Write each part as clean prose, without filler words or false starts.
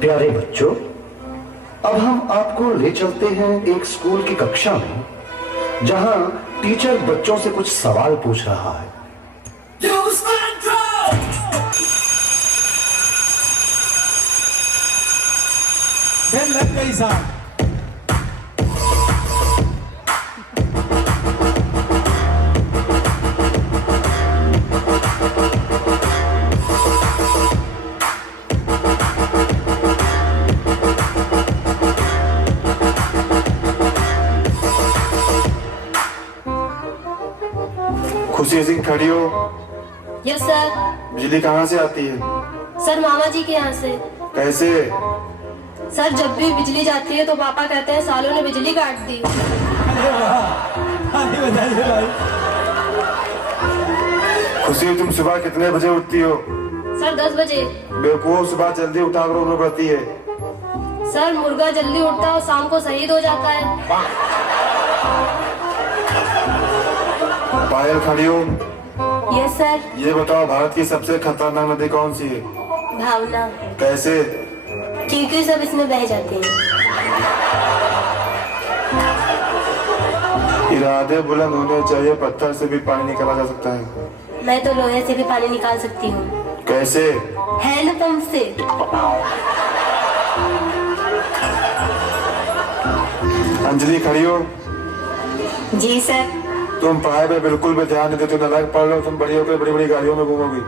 प्यारे बच्चों, अब हम आपको ले चलते हैं एक स्कूल की कक्षा में, जहां टीचर बच्चों से कुछ सवाल पूछ रहा है। लग गई साहब। खुशी सिंह खड़ी हो। Yes sir. बिजली कहाँ से आती है? सर मामा जी के यहाँ से। कैसे? सर जब भी बिजली जाती है तो पापा कहते हैं सालों ने बिजली काट दी। बताइए भाई। खुशी, तुम सुबह कितने बजे उठती हो? सर 10 बजे। बेवकूफ, सुबह जल्दी उठा कर उम्र बढ़ती है। सर मुर्गा जल्दी उठता है और शाम को शहीद हो जाता है। पायल खड़ी हो। Yes sir. ये बताओ, भारत की सबसे खतरनाक नदी कौन सी है? भावना। कैसे? क्योंकि सब इसमें बह जाते हैं। इरादे बुलंद होने चाहिए, पत्थर से भी पानी निकाला जा सकता है। मैं तो लोहे से भी पानी निकाल सकती हूँ। कैसे? हैंड पंप से। अंजलि खड़ी हो। जी सर। तुम पढ़ाई पे बिल्कुल भी ध्यान नहीं देते, नालायक पढ़ रहे हो। तुम बड़ी होकर बड़ी बड़ी गाड़ियों में घूमोगी।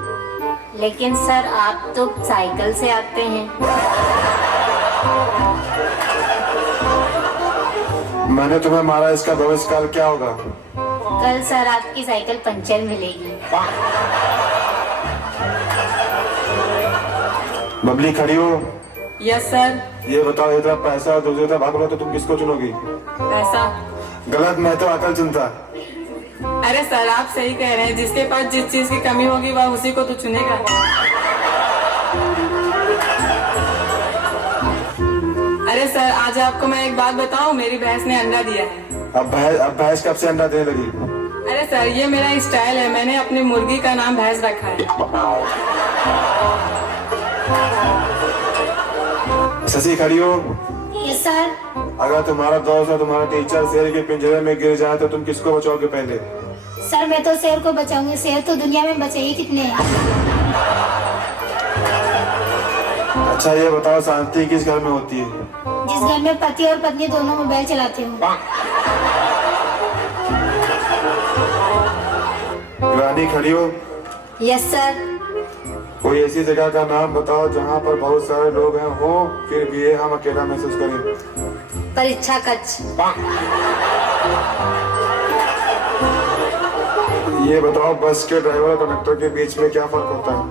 लेकिन सर आप तो साइकिल से आते हैं। मैंने तुम्हें मारा, इसका भविष्य काल क्या होगा? कल सर आपकी साइकिल पंचर मिलेगी। बबली खड़ी हो। Yes sir. ये बताओ, एक तरफ पैसा और दूसरी तरफ भाग लो, तो तुम किसको चुनोगी? पैसा। गलत, मैं तो अकल चुनता। अरे सर आप सही कह रहे हैं, जिसके पास जिस चीज की कमी होगी वह उसी को तो चुनेगा। अरे सर आज आपको मैं एक बात बताऊं, मेरी भैंस ने अंडा दिया है। अब भैंस कब से अंडा देने लगी? अरे सर ये मेरा स्टाइल है, मैंने अपनी मुर्गी का नाम भैंस रखा है। शशि खड़ी हो। Yes sir. अगर तुम्हारा दोस्त और तुम्हारा टीचर शेर के पिंजरे में गिर जाए तो तुम किसको बचाओगे पहले? सर मैं तो शेर को बचाऊंगी, शेर तो दुनिया में बचे ही कितने हैं। अच्छा ये बताओ, शांति किस घर में होती है? जिस घर में पति और पत्नी दोनों मोबाइल चलाते हो। रानी खड़ी हो। Yes sir. कोई ऐसी जगह का नाम बताओ जहाँ पर बहुत सारे लोग हैं, हो फिर भी हम अकेला महसूस करें। परीक्षा कक्ष। ये बताओ, बस के ड्राइवर और कंडक्टर के बीच में क्या फर्क होता है?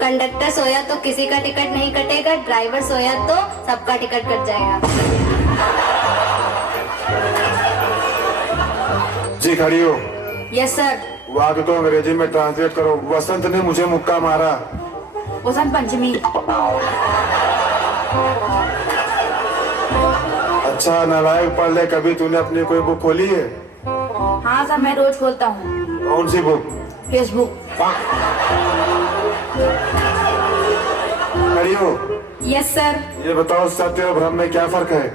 कंडक्टर सोया तो किसी का टिकट नहीं कटेगा, ड्राइवर सोया तो सबका टिकट कट जाएगा। जी खड़ी हो। Yes sir. वाक्य को अंग्रेजी में ट्रांसलेट करो। वसंत ने मुझे मुक्का मारा। वसंत पंचमी। अच्छा नालायक, पढ़ ले, कभी तूने अपनी कोई बुक खोली है? हाँ सर मैं रोज खोलता हूँ। कौन सी बुक? फेसबुक। खड़ी हो। Yes sir. ये बताओ, सत्य और भ्रम में क्या फर्क है?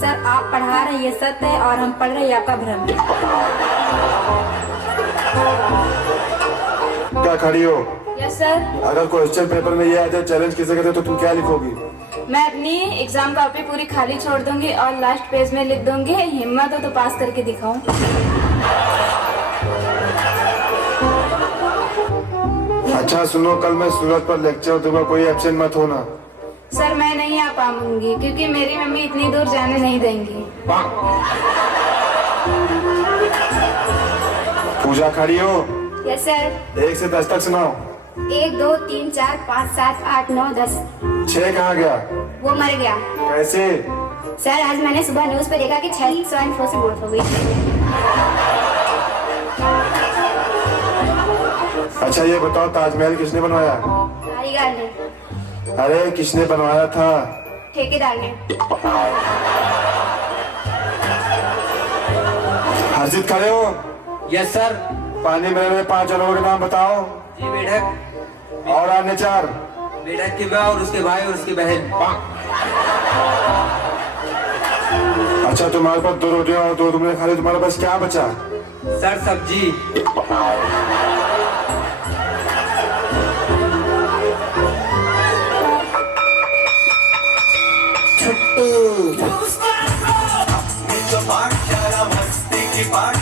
सर आप पढ़ा रहे ये सत्य है और हम पढ़ रहे हैं आपका भ्रम। क्या खड़ी हो? Yes sir. अगर क्वेश्चन पेपर में ये आ जाए चैलेंज किसे कहते तो तुम क्या लिखोगी? मैं अपनी एग्जाम कॉपी पूरी खाली छोड़ दूंगी और लास्ट पेज में लिख दूंगी, हिम्मत हो तो पास करके दिखाऊं। अच्छा सुनो, कल मैं सूरत पर लेक्चर दूंगा, कोई एब्सेंट मत होना। सर मैं नहीं आ पाऊंगी क्योंकि मेरी मम्मी इतनी दूर जाने नहीं देंगी। पूजा खड़ी हो। Yes sir. 1 से 10 तक सुनाओ। 1 2 3 4 5 7 8 9 10। 6 कहाँ गया? वो मर गया। कैसे? सर आज मैंने सुबह न्यूज पे देखा कि 6 स्वाइन फ्लू से मौत हो गई। अच्छा ये बताओ, ताजमहल किसने बनवाया? कारीगर ने। अरे किसने बनवाया था? ठेकेदार ने। हर्षित खड़े हो। Yes sir. पानी में 5 जानवरों के नाम बताओ। जी बेटा। और अन्य 4? बेटा की माँ और उसके भाई और उसकी बहन। अच्छा तुम्हारे पास 2 रोटियां और 2 तुमने खा ली, तुम्हारे पास क्या बचा? सर सब्जी। मस्ती की पार्टी